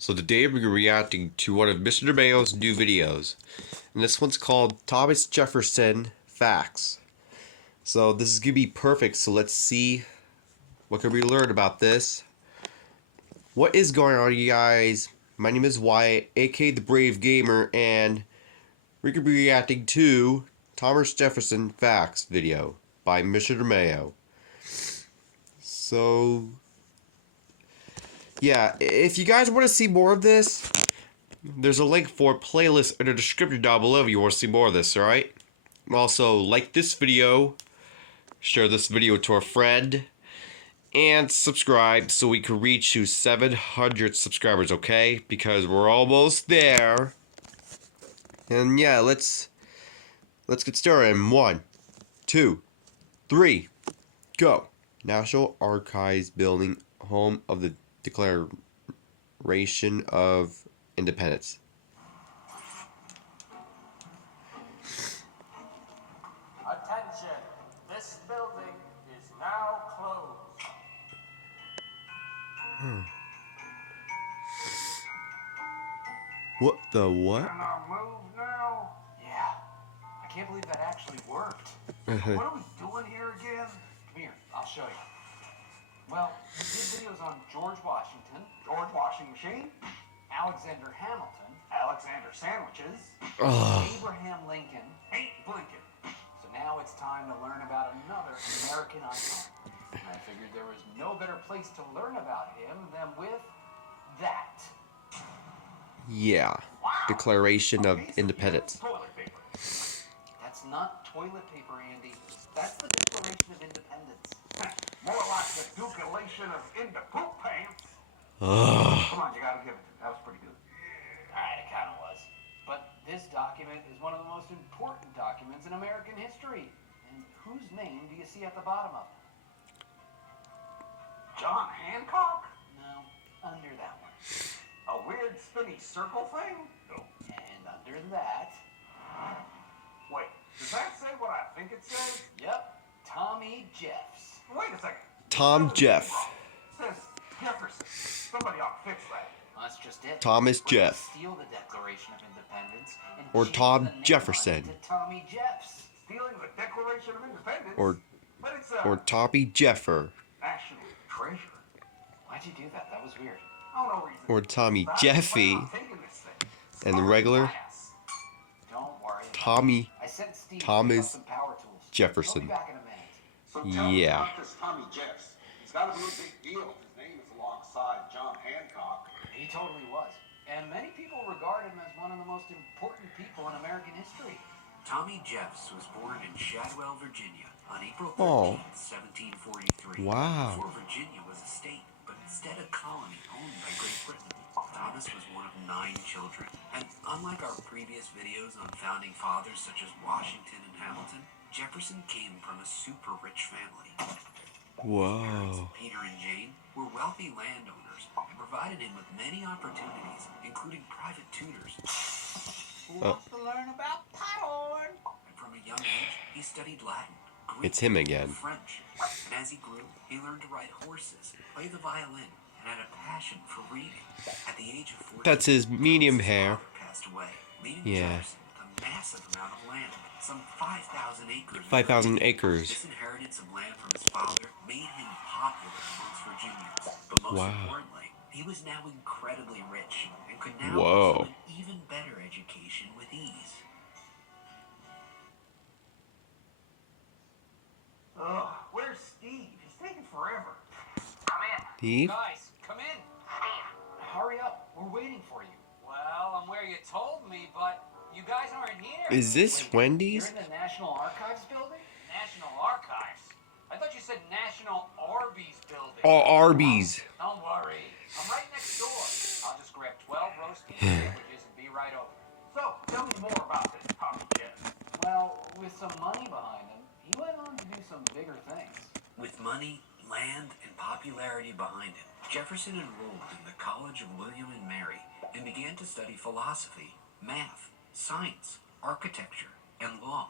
So today we're reacting to one of Mr. DeMayo's new videos. And this one's called Thomas Jefferson Facts. So this is going to be perfect, so let's see what can we learn about this. What is going on, you guys? My name is Wyatt, aka The Brave Gamer, and we're going to be reacting to Thomas Jefferson Facts video by Mr. DeMayo. So yeah, if you guys want to see more of this, there's a link for a playlist in the description down below if you want to see more of this, alright? Also, like this video, share this video to a friend, and subscribe so we can reach to 700 subscribers, okay? Because we're almost there. And yeah, let's get started in 1, 2, 3, go. National Archives Building, home of the Declaration of Independence. Attention, this building is now closed. What the what? Can I move now? Yeah, I can't believe that actually worked. What are we doing here again? Come here, I'll show you. Well, we did videos on George Washington, George Washing Machine, Alexander Hamilton, Alexander Sandwiches, Abraham Lincoln, Blinken. So now it's time to learn about another American icon. And I figured there was no better place to learn about him than with that. Yeah, Declaration of Independence. Toilet paper. That's not toilet paper, Andy. That's the Declaration of Independence. More like the Dukelation of Poop Pants. Come on, you gotta give it to me. That was pretty good. Alright, it kinda was. But this document is one of the most important documents in American history. And whose name do you see at the bottom of it? John Hancock? No, under that one. A weird spinny circle thing? No. And under that... Wait, does that say what I think it says? Yep. Tommy Jeffs. Wait a second. Tom Jeff. It says Jefferson. Somebody ought to fix that. Well, that's just it. Thomas Jeff. Steal the Declaration of Independence and Or change Tom the name Jefferson. on it to Tommy Jeffs. Stealing the Declaration of Independence? But it's Or Tommy Jeffer. national treasure. Why'd you do that? That was weird. Oh, no reason. Or Tommy Jeffy. And the regular Don't worry. Tommy I sent Steve Thomas some power tools. Jefferson. He'll be back in a minute. So tell me Yeah. about this Tommy Jeffs. He's got to be a big deal. His name is alongside John Hancock. He totally was. And many people regard him as one of the most important people in American history. Tommy Jeffs was born in Shadwell, Virginia on April 13th, 1743. Wow. Before Virginia was a state, but instead a colony owned by Great Britain. Thomas was one of 9 children. And unlike our previous videos on founding fathers such as Washington and Hamilton, Jefferson came from a super rich family. Whoa. Peter and Jane were wealthy landowners and provided him with many opportunities, including private tutors. Who wants to learn about potthorn? And from a young age, he studied Latin, Greek, It's him again. and French. And as he grew, he learned to ride horses, play the violin, and had a passion for reading. At the age of 14, That's his medium Thomas's hair. father passed away, leaving Yeah. Jefferson with a massive amount of land, some 5,000 acres. 5,000 acres. This inheritance of land from his father made him popular amongst Virginians. But most Wow. importantly, he was now incredibly rich and could now Whoa. pursue an even better education with ease. Ugh, where's Steve? He's taking forever. Come in. Steve? Guys, come in. Hurry up, we're waiting for you. Well, I'm where you told me, but you guys aren't here. Is this Wait, Wendy's? You're in the National Archives building? National Archives. I thought you said National Arby's building. Oh, Arby's. Don't worry. I'm right next door. I'll just grab 12 roasted sandwiches and be right over. So, tell me more about this Tommy Jeffs. Well, with some money behind him, he went on to do some bigger things. With money, land, and popularity behind him, Jefferson enrolled in the College of William and Mary and began to study philosophy, math, science, architecture, and law.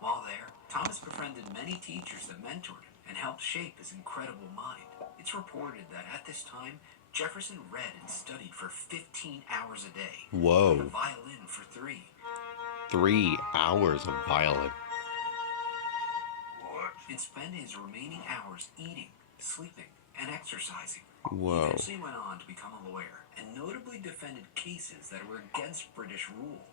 While there, Thomas befriended many teachers that mentored him and helped shape his incredible mind. It's reported that at this time, Jefferson read and studied for 15 hours a day. Whoa. And a violin for 3. 3 hours of violin. And spent his remaining hours eating, sleeping, and exercising. Whoa. He eventually went on to become a lawyer and notably defended cases that were against British rule.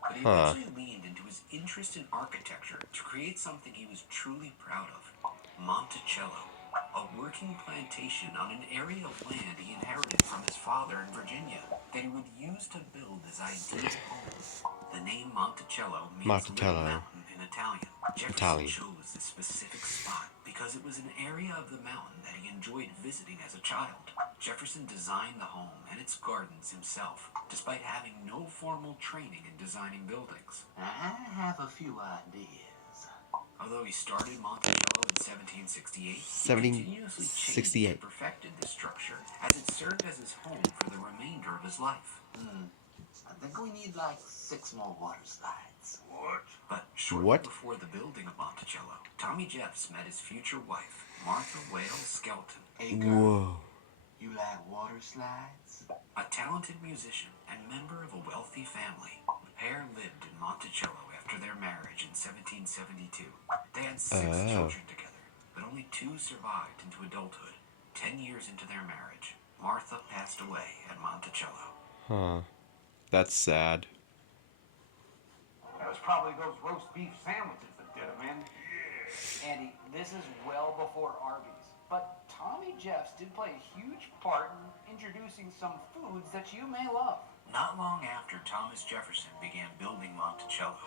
But he eventually leaned into his interest in architecture to create something he was truly proud of. Monticello, a working plantation on an area of land he inherited from his father in Virginia that he would use to build his ideal home. The name Monticello means little mountain in Italian. Jefferson chose this specific spot because it was an area of the mountain that he enjoyed visiting as a child. Jefferson designed the home and its gardens himself, despite having no formal training in designing buildings. I have a few ideas. Although he started Monticello in 1768, he continuously changed and perfected the structure as it served as his home for the remainder of his life. I think we need like 6 more water slides. But shortly before the building of Monticello, Tommy Jeffs met his future wife, Martha Wales Skelton. Hey girl, you like water slides? A talented musician and member of a wealthy family. The pair lived in Monticello after their marriage in 1772. They had 6 children together, but only 2 survived into adulthood. 10 years into their marriage, Martha passed away at Monticello. Huh. That's sad. That was probably those roast beef sandwiches that did them in. Andy, this is well before Arby's, but Tommy Jeffs did play a huge part in introducing some foods that you may love. Not long after Thomas Jefferson began building Monticello,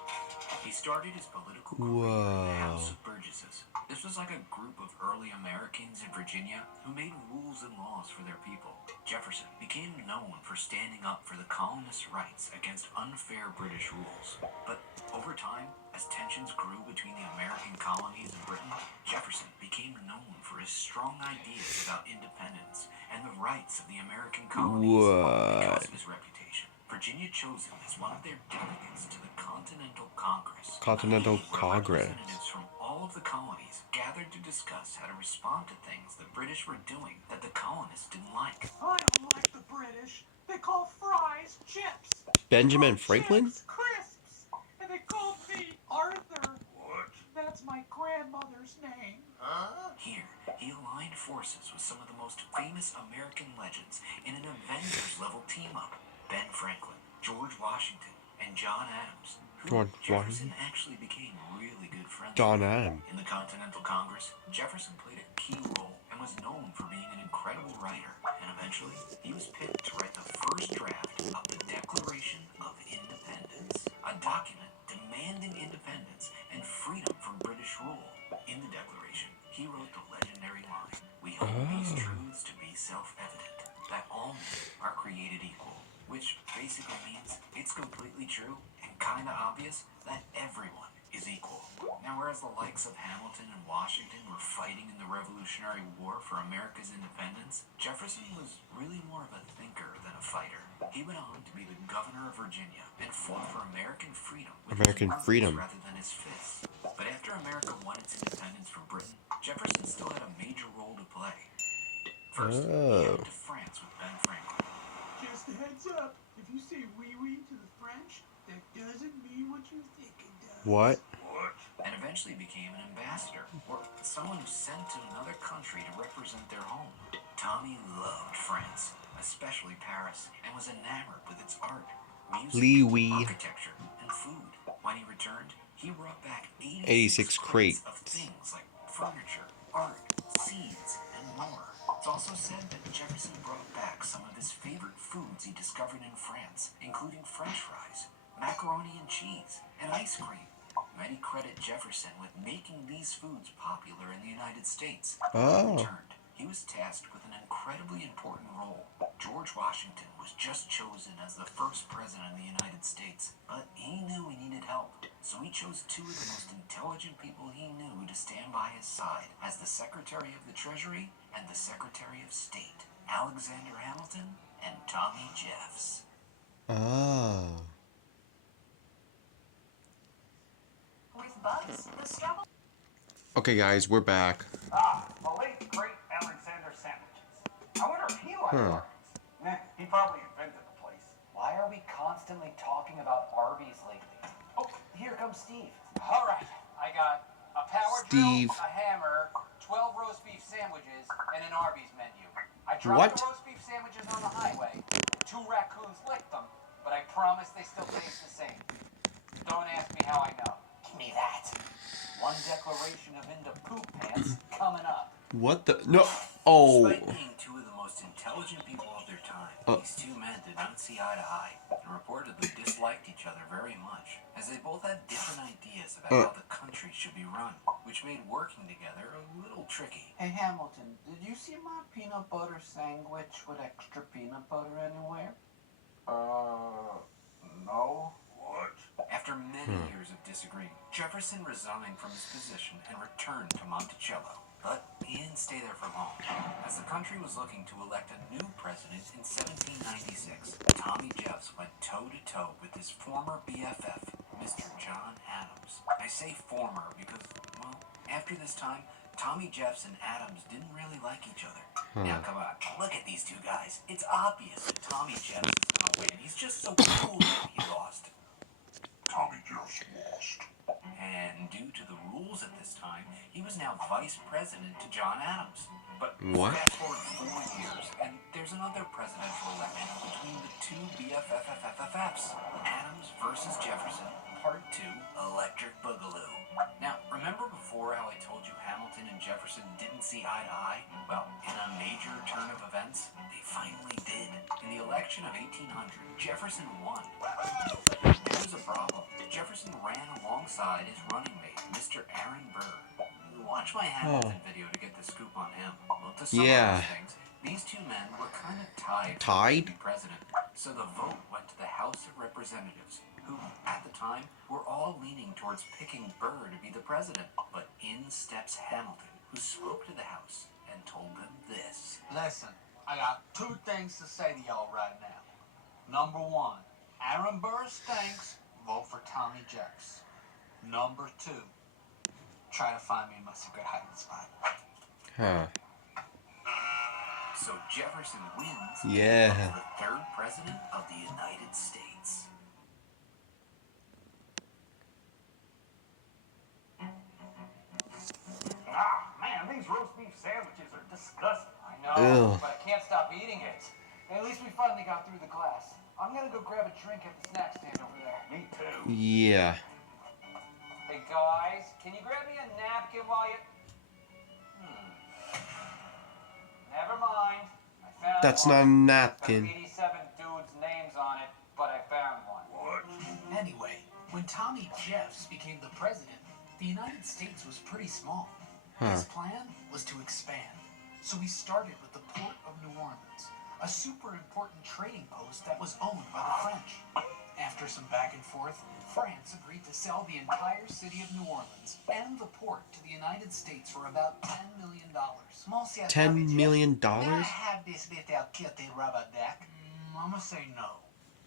he started his political career in the House of Burgesses. This was like a group of early Americans in Virginia who made rules and laws for their people. Jefferson became known for standing up for the colonists' rights against unfair British rules. But over time, as tensions grew between the American colonies and Britain, Jefferson became known for his strong ideas about independence and the rights of the American colonies. Because of his reputation, Virginia chose him as one of their delegates to the Continental Congress. Representatives from all of the colonies gathered to discuss how to respond to things the British were doing that the colonists didn't like. I don't like the British. They call fries chips. Benjamin Franklin? Chips, crisps. And they called me Arthur. What? That's my grandmother's name. Here, he aligned forces with some of the most famous American legends in an Avengers-level team-up. Ben Franklin, George Washington, and John Adams, who Jefferson actually became really good friends with. In the Continental Congress, Jefferson played a key role and was known for being an incredible writer, and eventually, he was picked to write the first draft of the Declaration of Independence, a document demanding independence and freedom from British rule. In the Declaration, he wrote the legendary line, "We hold these truths to be self-evident, that all men are created equal," which basically means it's completely true and kinda obvious that everyone is equal. Now, whereas the likes of Hamilton and Washington were fighting in the Revolutionary War for America's independence, Jefferson was really more of a thinker than a fighter. He went on to be the governor of Virginia and fought for American freedom with his words rather than his fists. But after America won its independence from Britain, Jefferson still had a major role to play. First, he headed to France with Ben Franklin. Just a heads up. If you say oui oui to the French, that doesn't mean what you think it does. What? And eventually became an ambassador, or someone who's sent to another country to represent their home. Tommy loved France, especially Paris, and was enamored with its art, music, architecture, and food. When he returned, he brought back 86 crates of things like furniture, art, seeds, and more. It's also said that Jefferson brought back some of his favorite foods he discovered in France, including French fries, macaroni and cheese, and ice cream. Many credit Jefferson with making these foods popular in the United States. When he returned, he was tasked with an incredibly important role. George Washington was just chosen as the first president of the United States, but he knew he needed help. So he chose 2 of the most intelligent people he knew to stand by his side as the Secretary of the Treasury and the Secretary of State, Alexander Hamilton and Tommy Jeffs. With bugs, the struggle. Okay, guys, we're back. The late great Alexander sandwiches. I wonder if he liked Huh. He probably invented the place. Why are we constantly talking about Arby's lately? Oh, here comes Steve. All right, I got a power Steve. drill, a hammer, 12 roast beef sandwiches, and an Arby's menu. I dropped What? the roast beef sandwiches on the highway, and 2 raccoons licked them, but I promise they still taste the same. Don't ask me how I know. Give me that. One declaration of into poop pants coming up. What the? No. Oh. Despite being two of the most intelligent people of their time, these two men did not see eye to eye and reportedly disliked each other very much, as they both had different ideas about how the country should be run, which made working together a little tricky. Hey Hamilton, did you see my peanut butter sandwich with extra peanut butter anywhere? No. What? After many years of disagreeing, Jefferson resigned from his position and returned to Monticello. But he didn't stay there for long. As the country was looking to elect a new president in 1796, Tommy Jeffs went toe-to-toe with his former BFF, Mr. John Adams. I say former because, well, after this time, Tommy Jeffs and Adams didn't really like each other. Now, come on, look at these two guys. It's obvious that Tommy Jeffs is going to win. He's just so cool that he lost. Tommy Jeffs lost. And due to the rules at this time, he was now vice president to John Adams. But What? fast forward 4 years, and there's another presidential election between the two BFFFFFs. Adams versus Jefferson, Part 2, Electric Boogaloo. Now, remember before how I told you Hamilton and Jefferson didn't see eye to eye? Well, in a major turn of events, they finally did. In the election of 1800, Jefferson won. There was a problem. Jefferson ran alongside his running mate, Mr. Aaron Burr. Watch my Hamilton video to get the scoop on him. Well, to summarize things, these two men were kind of tied to be president. So the vote went to the House of Representatives, who, at the time, were all leaning towards picking Burr to be the president. But in steps Hamilton, who spoke to the House and told them this. Listen, I got 2 things to say to y'all right now. Number 1, Aaron Burr stinks. Vote for Tommy Jeffs. Number 2, try to find me in my secret hiding spot. Huh. So Jefferson wins Yeah. and becomes the 3rd president of the United States. Man, these roast beef sandwiches are disgusting. I know, Ew. but I can't stop eating it. At least we finally got through the class. I'm gonna go grab a drink at the snack stand over there. Me too. Yeah. Hey guys, can you grab me a napkin while you... Never mind. I found That's one. not a Got napkin. 87 dudes' names on it, but I found one. What? Anyway, when Tommy Jeffs became the president, the United States was pretty small. His plan was to expand. So he started with the port of New Orleans, a super important trading post that was owned by the French. After some back and forth, France agreed to sell the entire city of New Orleans and the port to the United States for about $10 million. Monsieur $10 million? May I have this little kitty rubber duck? I'm gonna say no.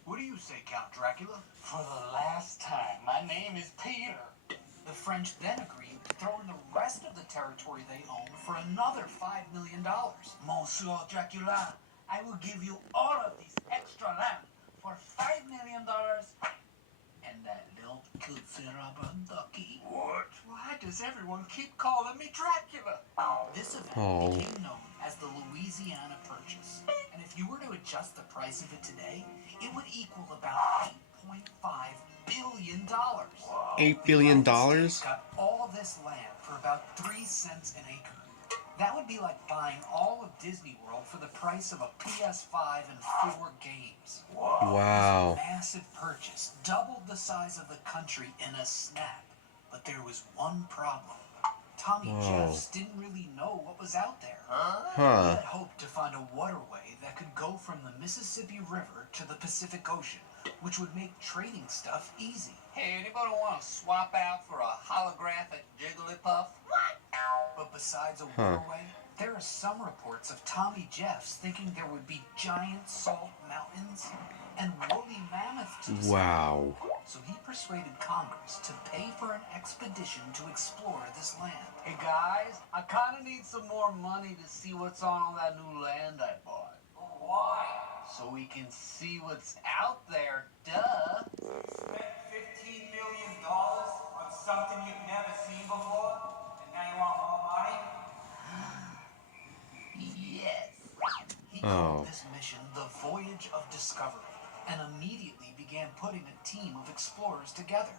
What do you say, Count Dracula? For the last time, my name is Peter. The French then agreed to throw in the rest of the territory they owned for another $5 million. Monsieur Dracula, I will give you all of this extra land for $5 million and that little cutesy rubber ducky. What? Why does everyone keep calling me Dracula? This event became known as the Louisiana Purchase. And if you were to adjust the price of it today, it would equal about $8.5 billion. $8 billion? The United States got all this land for about 3 cents an acre. That would be like buying all of Disney World for the price of a PS5 and 4 games. Wow. This massive purchase doubled the size of the country in a snap. But there was one problem. Tommy Jeffs didn't really know what was out there. He had hoped to find a waterway that could go from the Mississippi River to the Pacific Ocean, which would make trading stuff easy. Hey, anybody want to swap out for a holographic Jigglypuff? What? But besides a waterway, there are some reports of Tommy Jeffs thinking there would be giant salt mountains and woolly mammoths to the Wow. So he persuaded Congress to pay for an expedition to explore this land. Hey guys, I kind of need some more money to see what's on all that new land I bought. we can see what's out there, duh. Spent $15 million on something you've never seen before, and now you want more money? Yes. He Oh. called this mission the Voyage of Discovery and immediately began putting a team of explorers together.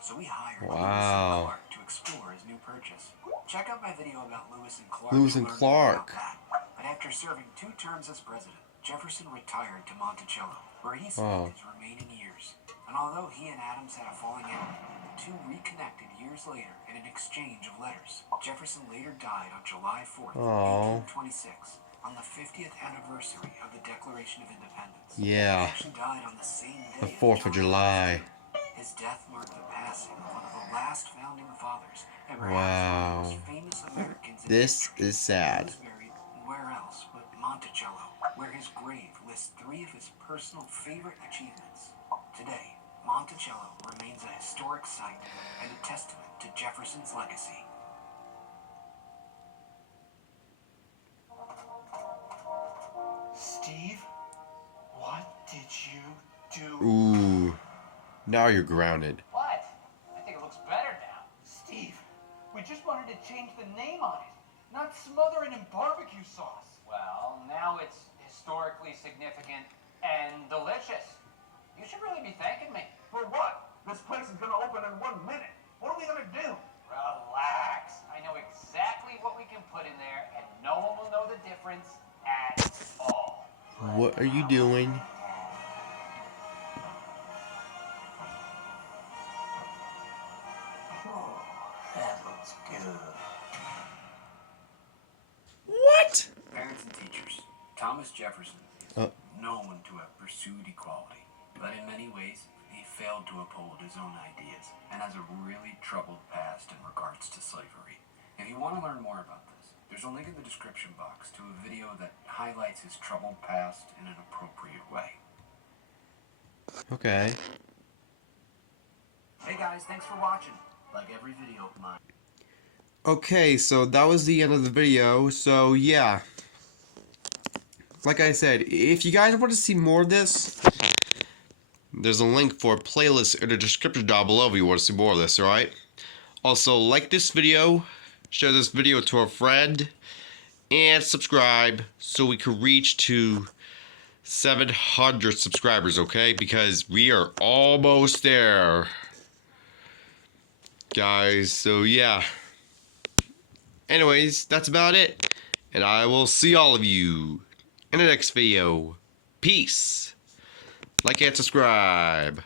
So we hired Wow. Lewis and Clark to explore his new purchase. Check out my video about Lewis and Clark. Lewis to and learn Clark. more about that. But after serving 2 terms as president, Jefferson retired to Monticello, where he spent Oh. his remaining years. And although he and Adams had a falling out, the two reconnected years later in an exchange of letters. Jefferson later died on July 4th, Aw. 1826, on the 50th anniversary of the Declaration of Independence. Yeah. He actually died on the same day. The as 4th of John July. His death marked the passing of one of the last founding fathers and perhaps Wow. one of the most famous Americans in This history. is sad. He was buried where else but Monticello, where his grave lists 3 of his personal favorite achievements. Today, Monticello remains a historic site and a testament to Jefferson's legacy. Steve, what did you do? Ooh. Now you're grounded. What? I think it looks better now. Steve, we just wanted to change the name on it, not smother it in barbecue sauce. Well, now it's historically significant and delicious. You should really be thanking me. For what? This place is gonna open in 1 minute. What are we gonna do? Relax. I know exactly what we can put in there, and no one will know the difference at all. What are you doing? Oh, that looks good. What? Parents and teachers, Thomas Jefferson is Oh. known to have pursued equality, but in many ways, he failed to uphold his own ideas and has a really troubled past in regards to slavery. If you want to learn more about this, there's a link in the description box to a video that highlights his troubled past in an appropriate way. Okay. Hey guys, thanks for watching. Like every video of mine. Okay, so that was the end of the video. So, yeah. Like I said, if you guys want to see more of this, there's a link for a playlist in the description down below if you want to see more of this, alright? Also, like this video, share this video to a friend, and subscribe so we can reach to 700 subscribers, okay? Because we are almost there, guys. So, yeah. Anyways, that's about it. And I will see all of you in the next video. Peace. Like and subscribe.